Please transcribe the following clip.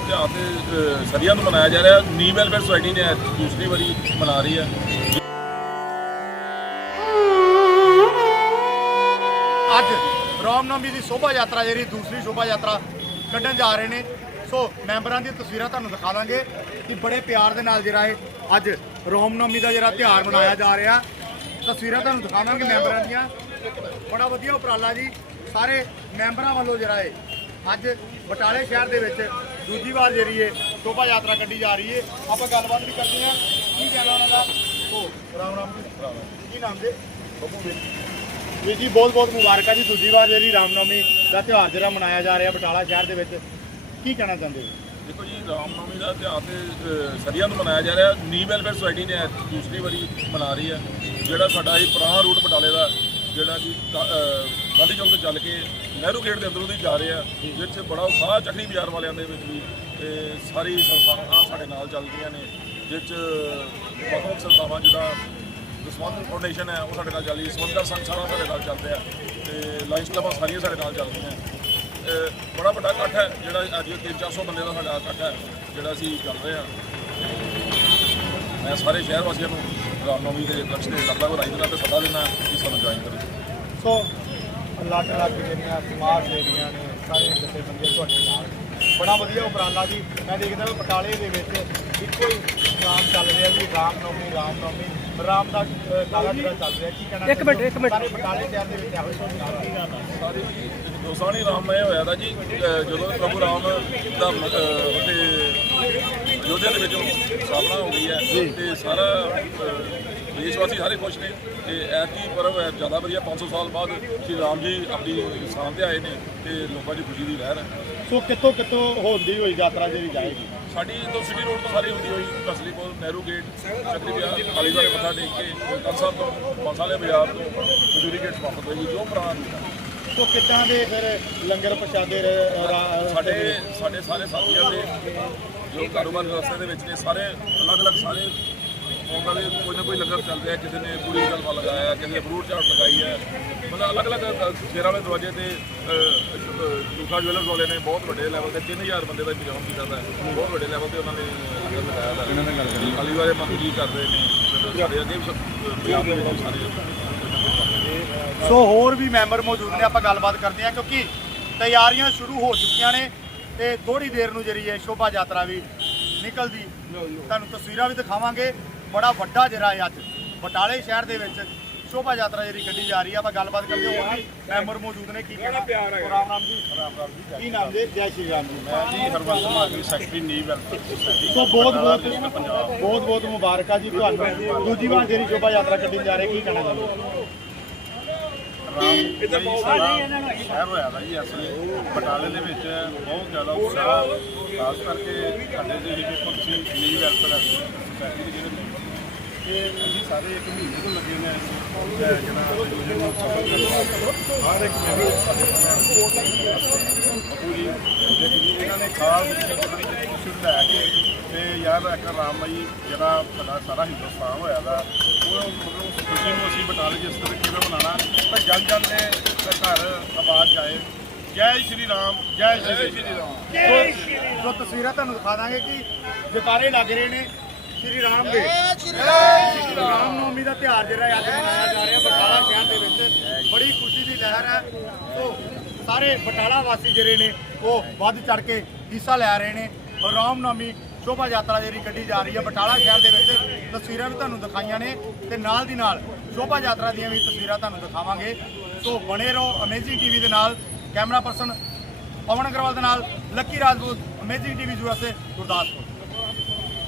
ਇਤਿਹਾਸ ਤੇ ਸਦੀਆਂ ਤੋਂ ਮਨਾਇਆ ਜਾ ਰਿਹਾ। ਨੀ ਵੈਲਫੇਅਰ ਸੁਸਾਇਟੀ ਨੇ ਦੂਸਰੀ ਵਾਰੀ ਮਨਾ ਰਹੀ ਹੈ ਅੱਜ ਰਾਮਨਵਮੀ ਦੀ ਸ਼ੋਭਾ ਯਾਤਰਾ ਜਿਹੜੀ ਦੂਸਰੀ ਸ਼ੋਭਾ ਯਾਤਰਾ ਕੱਢਣ ਜਾ ਰਹੇ ਨੇ। ਸੋ ਮੈਂਬਰਾਂ ਦੀਆਂ ਤਸਵੀਰਾਂ ਤੁਹਾਨੂੰ ਦਿਖਾ ਦਾਂਗੇ ਕਿ ਬੜੇ ਪਿਆਰ ਦੇ ਨਾਲ ਜਿਹੜਾ ਇਹ ਅੱਜ ਰਾਮਨਵਮੀ ਦਾ ਜਿਹੜਾ ਤਿਉਹਾਰ ਮਨਾਇਆ ਜਾ ਰਿਹਾ। ਤਸਵੀਰਾਂ ਤੁਹਾਨੂੰ ਦਿਖਾਵਾਂਗੇ ਮੈਂਬਰਾਂ ਦੀਆਂ। ਬੜਾ ਵਧੀਆ ਉਪਰਾਲਾ ਜੀ। ਸਾਰੇ ਮੈਂਬਰਾਂ ਵੱਲੋਂ ਜਿਹੜਾ ਹੈ ਅੱਜ ਬਟਾਲੇ ਸ਼ਹਿਰ ਦੇ ਵਿੱਚ ਦੂਜੀ ਵਾਰ ਜਿਹੜੀ ਇਹ ਸ਼ੋਭਾ ਯਾਤਰਾ ਕੱਢੀ ਜਾ ਰਹੀ ਹੈ ਆਪਾਂ ਗੱਲਬਾਤ ਵੀ ਕਰਦੇ ਹਾਂ। ਕੀ ਕਹਿਣਾ ਉਹਨਾਂ ਦਾ? ਸੋ ਰਾਮ ਰਾਮ ਜੀ ਕੀ ਨਾਮ ਜੀ? ਬੱਬੂ ਵੀਰ ਵੀਰ ਜੀ ਬਹੁਤ ਬਹੁਤ ਮੁਬਾਰਕਾਂ ਜੀ। ਦੂਜੀ ਵਾਰ ਜਿਹੜੀ ਰਾਮਨਵਮੀ ਦਾ ਤਿਉਹਾਰ ਜਿਹੜਾ ਮਨਾਇਆ ਜਾ ਰਿਹਾ ਬਟਾਲਾ ਸ਼ਹਿਰ ਦੇ ਵਿੱਚ। ਕੀ ਕਹਿਣਾ ਚਾਹੁੰਦੇ ਹੋ? ਦੇਖੋ ਜੀ ਰਾਮਨਵਮੀ ਦਾ ਇਤਿਹਾਸ ਤੇ ਅ, ਸਦੀਆਂ ਤੋਂ ਮਨਾਇਆ ਜਾ ਰਿਹਾ। ਨੀ ਵੈਲਫੇਅਰ ਸੁਸਾਇਟੀ ਨੇ ਦੂਸਰੀ ਵਾਰੀ ਮਨਾ ਰਹੀ ਹੈ। ਜਿਹੜਾ ਸਾਡਾ ਇਹ ਪੁਰਾਣਾ ਰੂਟ ਬਟਾਲੇ ਦਾ ਜਿਹੜਾ ਕਿ ਕ- ਅ, ਗਾਂਧੀ ਚੌਂਕ ਤੋਂ ਚੱਲ ਕੇ ਨਹਿਰੂ ਗੇਟ ਦੇ ਅੰਦਰੋਂ ਦੀ ਜਾ ਰਿਹਾ ਜਿਸ 'ਚ ਬੜਾ ਉਤਸ਼ਾਹ ਚੱਕਰੀ ਬਾਜ਼ਾਰ ਵਾਲਿਆਂ ਦੇ ਵਿੱਚ ਵੀ, ਤੇ ਸਾਰੀ ਸੰਸਥਾਵਾਂ ਸਾਡੇ ਨਾਲ ਚੱਲਦੀਆਂ ਨੇ ਜਿਸ 'ਚ ਵੱਖ ਵੱਖ ਸੰਸਥਾਵਾਂ ਜਿੱਦਾਂ ਦਸਵੰਤ ਫਾਊਂਡੇਸ਼ਨ ਹੈ, ਉਹ ਸਾਡੇ ਨਾਲ ਚੱਲੀ ਸਵੰਦਰ ਸੰਘ ਸਾਰਾ ਸਾਡੇ ਨਾਲ ਚੱਲਦੇ ਆ ਤੇ ਲਾਈਫ ਕਲੱਬਾਂ ਸਾਰੀਆਂ ਸਾਡੇ ਨਾਲ ਚੱਲਦੀਆਂ ਇਹ ਬੜਾ ਵੱਡਾ ਇਕੱਠ ਹੈ, ਜਿਹੜਾ ਅੱਜ 3-400 ਬੰਦੇ ਦਾ ਸਾਡਾ ਇਕੱਠ ਹੈ, ਜਿਹੜਾ ਅਸੀਂ ਚੱਲ ਰਹੇ ਹਾਂ। ਮੈਂ ਸਾਰੇ ਸ਼ਹਿਰ ਵਾਸੀਆਂ ਨੂੰ ਰਾਮਨੌਮੀ ਦੇ ਲਕਸ਼ ਦੇ ਲੱਗਾ ਵਧਾਈ ਦਿੰਦਾ ਤੇ ਸੱਦਾ ਦਿੰਦਾ ਕਿ ਸਾਨੂੰ ਜੁਆਇਨ ਕਰੋ ਸੋ ਅਲੱਗ ਅਲੱਗ ਜਿਹੜੀਆਂ ਸਮਾਜ ਸੇਵੀਆਂ ਨੇ ਸਾਰੀਆਂ ਜਥੇਬੰਦੀਆਂ ਤੁਹਾਡੇ ਨਾਲ ਬੜਾ ਵਧੀਆ ਉਪਰਾਲਾ ਜੀ। ਮੈਂ ਦੇਖਦਾ ਵੀ ਬਟਾਲੇ ਦੇ ਵਿੱਚ ਇੱਕੋ ਹੀ ਨਾਮ ਚੱਲ ਰਿਹਾ ਜੀ ਰਾਮ ਨਵਮੀ ਰਾਮ ਨਵਮੀ ਰਾਮ ਦਾ ਨਾਰਾ ਜਿਹੜਾ ਚੱਲ ਰਿਹਾ ਕੀ ਕਹਿਣਾ ਇੱਕ ਮਿੰਟ, ਇੱਕ ਮਿੰਟ। ਸਾਰੇ ਬਟਾਲੇ ਸ਼ਹਿਰ ਦੇ ਵਿੱਚ ਇਹੋ ਜਿਹੀ ਸਾਰੀ ਦੋਸਤਾਂ ਨੇ ਰਾਮਮय ਹੋਇਆ ਦਾ ਜੀ ਜਦੋਂ ਪ੍ਰਭੂ ਰਾਮ ਦਾ ਉੱਥੇ ਯੋਧਿਆ ਦੇ ਵਿੱਚ ਸਥਾਪਨਾ ਹੋ ਗਈ ਹੈ ਤੇ ਸਾਰਾ ਦੇਸ਼ ਵਾਸੀ ਸਾਰੇ ਖੁਸ਼ ਨੇ ਤੇ ਐਤਕੀ ਪਰਵ ਹੈ ਜ਼ਿਆਦਾ ਵਧੀਆ 500 ਸਾਲ ਬਾਅਦ ਸ਼੍ਰੀ ਰਾਮ ਜੀ ਆਪਣੀ ਸਥਾਨ ਤੇ ਆਏ ਨੇ ਤੇ ਲੋਕਾਂ 'ਚ ਖੁਸ਼ੀ ਦੀ ਲਹਿਰ ਹੈ ਸੋ ਕਿੱਥੋਂ ਕਿੱਥੋਂ ਹੁੰਦੀ ਹੋਈ ਯਾਤਰਾ ਜਿਹੜੀ ਜਾਏਗੀ? ਸਾਡੀ ਤੋਂ ਸਿਟੀ ਰੋਡ ਤੋਂ ਸਾਰੀ ਹੁੰਦੀ ਹੋਈ ਕਸਲੀਪੁਰ ਨਹਿਰੂ ਗੇਟ ਚੱਕਰੀ ਬਾਜ਼ਾਰ ਕਾਲੀ ਵਾਲੇ ਮੱਥਾ ਟੇਕ ਕੇ ਕੰਸਰ ਤੋਂ ਮਸਾਲੇ ਬਾਜ਼ਾਰ ਤੋਂ ਮਜੂਰੀ ਗੇਟ ਸਮਾਪਤ ਹੋਏਗੀ ਜੋ ਪੁਰਾਣਾ ਰੂਟ ਹੈ ਸੋ ਕਿੱਦਾਂ ਦੇ ਫਿਰ ਲੰਗਰ ਰਾ- ਸਾਡੇ ਸਾਡੇ ਸਾਰੇ ਸਾਥੀਆਂ ਦੇ ਜੋ ਕਾਰੋਬਾਰ ਰਸਤੇ ਦੇ ਵਿੱਚ ਨੇ ਸਾਰੇ ਅਲੱਗ-ਅਲੱਗ ਸਾਰੇ ਕੋਈ ਨਾ ਕੋਈ ਲੰਗਰ ਚੱਲ ਰਿਹਾ ਕਿਸੇ ਨੇ ਪੂਰੀ ਗਲਫਾ ਲਗਾਇਆ ਕਿਸੇ ਨੇ ਫਰੂਟ ਚਾਟ ਲਗਾਈ ਹੈ। ਮਤਲਬ ਅਲੱਗ-ਅਲੱਗ ਸ਼ੇਰਾਂ ਵਾਲੇ ਦਰਵਾਜ਼ੇ ਤੇ ਦੂਸਰਾ ਜੁਐਲਰਸ ਵਾਲੇ ਨੇ ਬਹੁਤ ਵੱਡੇ ਲੈਵਲ ਤੇ 3000 ਬੰਦੇ ਦਾ ਇੰਤਜ਼ਾਮ ਕੀਤਾ ਦਾ ਹੈ। ਬਹੁਤ ਵੱਡੇ ਲੈਵਲ ਤੇ ਉਹਨਾਂ ਨੇ ਲੰਗਰ ਲਗਾਇਆ ਦਾ ਇਹਨਾਂ ਨੇ ਗੱਲ ਕਰੀ ਅਲੀ ਵਾਲੇ ਮੰਗ ਜੀ ਕਰ ਰਹੇ ਨੇ? ਤੇ ਸਾਡੇ ਅੱਗੇ ਵੀ ਸਭ ਪੰਜਾਬ ਦੇ ਵਿੱਚ ਸਾਰੇ ਸੋ ਹੋਰ ਵੀ ਮੈਂਬਰ ਮੌਜੂਦ ਨੇ ਆਪਾਂ ਗੱਲਬਾਤ ਕਰਦੇ ਹਾਂ ਕਿਉਂਕਿ ਤਿਆਰੀਆਂ ਸ਼ੁਰੂ ਹੋ ਚੁੱਕੀਆਂ ਨੇ ਤੇ ਥੋੜੀ ਦੇਰ ਨੂੰ ਜਿਹੜੀ ਹੈ ਸ਼ੋਭਾ ਯਾਤਰਾ ਵੀ ਨਿਕਲਦੀ। ਤੁਹਾਨੂੰ ਤਸਵੀਰਾਂ ਵੀ ਦਿਖਾਵਾਂਗੇ। ਬੜਾ ਵੱਡਾ ਜਿਹੜਾ ਹੈ ਅੱਜ। ਬਟਾਲੇ ਸ਼ਹਿਰ ਦੇ ਵਿੱਚ ਸ਼ੋਭਾ ਯਾਤਰਾ ਜਿਹੜੀ ਕੱਢੀ ਜਾ ਰਹੀ ਹੈ ਆਪਾਂ ਗੱਲਬਾਤ ਕਰਦੇ ਹਾਂ ਮੈਂਬਰ ਮੌਜੂਦ ਨੇ ਕੀ ਕਹਿਣਾ? ਰਾਮ ਰਾਮ ਜੀ। ਰਾਮ ਰਾਮ ਜੀ ਕੀ ਨਾਮ ਜੀ? ਜੈ। ਸ਼੍ਰੀ ਰਾਮ ਜੀ। ਮੈਂ ਜੀ ਹਰਵੰਤ ਮਾਗਰੀ ਸੈਕਟਰੀ ਨੀ ਵੈਲਫੇਅਰ ਸੁਸਾਇਟੀ ਸੋ ਬਹੁਤ ਬਹੁਤ ਬਹੁਤ ਬਹੁਤ ਮੁਬਾਰਕਾਂ ਜੀ ਤੁਹਾਨੂੰ। ਦੂਜੀ ਵਾਰ ਜਿਹੜੀ ਸ਼ੋਭਾ ਯਾਤਰਾ ਕੱਢੀ ਜਾ ਰਹੀ ਕੀ ਕਹਿਣਾ ਚਾਹੁੰਦੇ ਹੋ? ਰਾਮ ਇੱਧਰ ਸ਼ਹਿਰ ਹੋਇਆ ਦਾ ਜੀ ਅਸਲ ਬਟਾਲੇ ਦੇ ਵਿੱਚ ਬਹੁਤ ਜ਼ਿਆਦਾ ਉਤਸ਼ਾਹ ਖਾਸ ਕਰਕੇ ਸਾਡੇ ਦੇ ਜਿਹੜੇ ਪੰਛੀ ਨੀ ਵੈਲਫੇਅਰ ਸੁਸਾਇਟੀ ਦੇ ਜਿਹੜੇ ਤੇ ਅਸੀਂ ਸਾਰੇ ਇੱਕ ਮਹੀਨੇ ਤੋਂ ਲੱਗੇ ਨੇ ਜਿਹੜਾ ਆਯੋਜਨ ਨੂੰ ਸਫਲ ਕਰਨ ਵਾਸਤੇ ਹਰ ਇੱਕ ਮੈਂਬਰ ਇਹਨਾਂ ਨੇ ਖਾਸ ਸ਼ੁਰੂ ਲੈ ਕੇ ਤੇ ਯਾਰ ਇੱਕ ਰਾਮਮਈ ਜਿਹੜਾ ਸਾਡਾ ਸਾਰਾ ਹਿੰਦੁਸਤਾਨ ਹੋਇਆ ਦਾ ਉਹ ਮਤਲਬ ਖੁਸ਼ੀ ਨੂੰ ਅਸੀਂ ਬਟਾਲੇ ਜਿਸ ਤਰੀਕੇ ਨਾਲ ਮਨਾਣਾ ਤਾਂ ਜਨ ਜਨ ਘਰ ਆਵਾਜ਼ ਜਾਏ ਜੈ ਸ਼੍ਰੀ ਰਾਮ ਜੈ ਸ਼੍ਰੀ ਰਾਮ। ਸੋ ਤਸਵੀਰਾਂ ਤੁਹਾਨੂੰ ਦਿਖਾ ਦਾਂਗੇ ਕਿ ਜਕਾਰੇ ਲੱਗ ਰਹੇ ਨੇ। ਸ਼੍ਰੀ ਰਾਮ ਦੇ। ਸ਼੍ਰੀ ਰਾਮ। ਨਵਮੀ ਦਾ ਤਿਉਹਾਰ ਜਿਹੜਾ ਅੱਜ ਮਨਾਇਆ ਜਾ ਰਿਹਾ ਬਟਾਲਾ ਸ਼ਹਿਰ ਦੇ ਵਿੱਚ। ਬੜੀ ਖੁਸ਼ੀ ਦੀ ਲਹਿਰ ਹੈ। ਸੋ ਸਾਰੇ ਬਟਾਲਾ ਵਾਸੀ ਜਿਹੜੇ ਨੇ ਉਹ ਵੱਧ ਚੜ ਕੇ ਹਿੱਸਾ ਲੈ ਰਹੇ ਨੇ। ਔਰ ਰਾਮ ਨਵਮੀ ਸ਼ੋਭਾ ਯਾਤਰਾ ਜਿਹੜੀ ਕੱਢੀ ਜਾ ਰਹੀ ਹੈ ਬਟਾਲਾ ਸ਼ਹਿਰ ਦੇ ਵਿੱਚ। ਤਸਵੀਰਾਂ ਵੀ ਤੁਹਾਨੂੰ ਦਿਖਾਈਆਂ ਨੇ ਤੇ ਨਾਲ ਦੀ ਨਾਲ ਸ਼ੋਭਾ ਯਾਤਰਾ ਦੀਆਂ ਵੀ ਤਸਵੀਰਾਂ ਤੁਹਾਨੂੰ ਦਿਖਾਵਾਂਗੇ। ਸੋ ਬਣੇ ਰਹੋ ਅਮੇਜ਼ਿੰਗ ਟੀਵੀ ਦੇ ਨਾਲ। ਕੈਮਰਾ ਪਰਸਨ ਪਵਨ ਅਗਰਵਾਲ ਦੇ ਨਾਲ। Lucky Rajput amazing TV USA Gurdaspur.